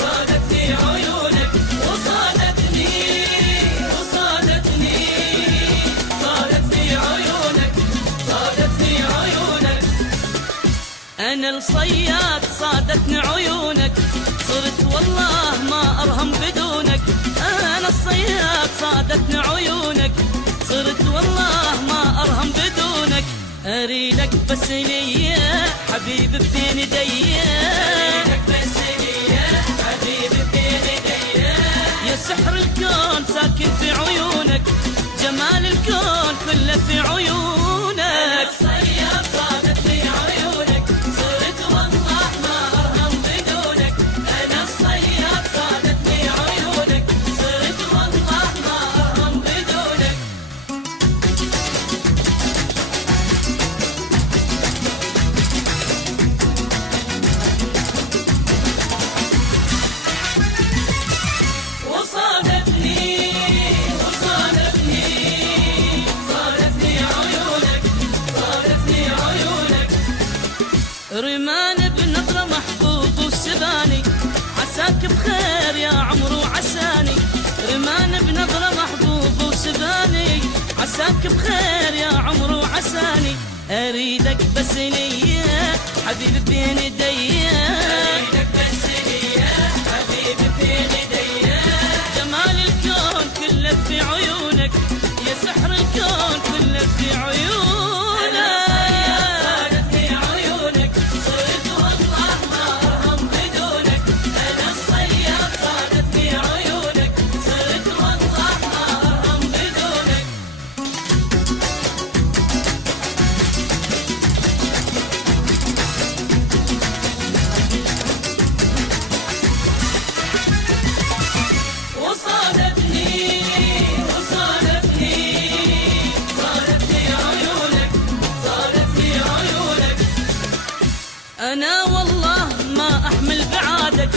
صادتني عيونك وصادتني عيونك. أنا الصياد صادتني عيونك، صرت والله ما أرهم بدونك. أنا الصياد صادتني عيونك، صرت والله ما أرهم بدونك. أريدك بس ليا حبيب بين ايديا، أريدك بس ليا حبيب بين ايديا. يا سحر الكون ساكن في عيونك، جمال الكون كله في عيونك. أنا الصياد صادتني عيونك، صرت والله ما أرهم بدونك. أنا الصياد صادتني عيونك، صرت والله ما أرهم بدونك. رمان بنظرة محبوب وسباني، عساك بخير يا عمرو عساني. رمان بنظرة محبوب وسباني، عساك بخير يا عمرو عساني. أريدك بس ليا حبيب بين ايديا، أريدك بس ليا حبيب بين ايديا. جمال الكون كله في عيونك، يا سحر الكون كله في عيونك. أنا والله ما أحمل بعادك،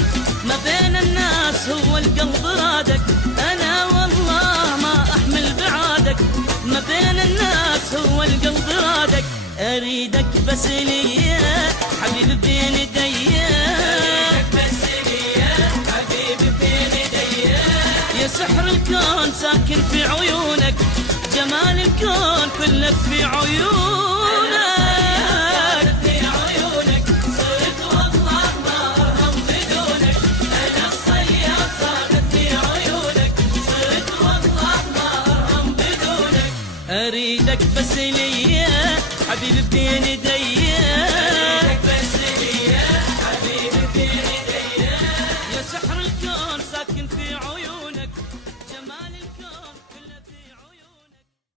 ما بين الناس هو القلب رادك. أنا والله ما أحمل بعادك، ما بين الناس هو القلب رادك. أريدك بس ليا حبيب بين ايديا، أريدك بس ليا حبيب بين ايديا. يا سحر الكون ساكن في عيونك، جمال الكون كله في عيونك. أريدك بس ليا حبيب بين ايديا،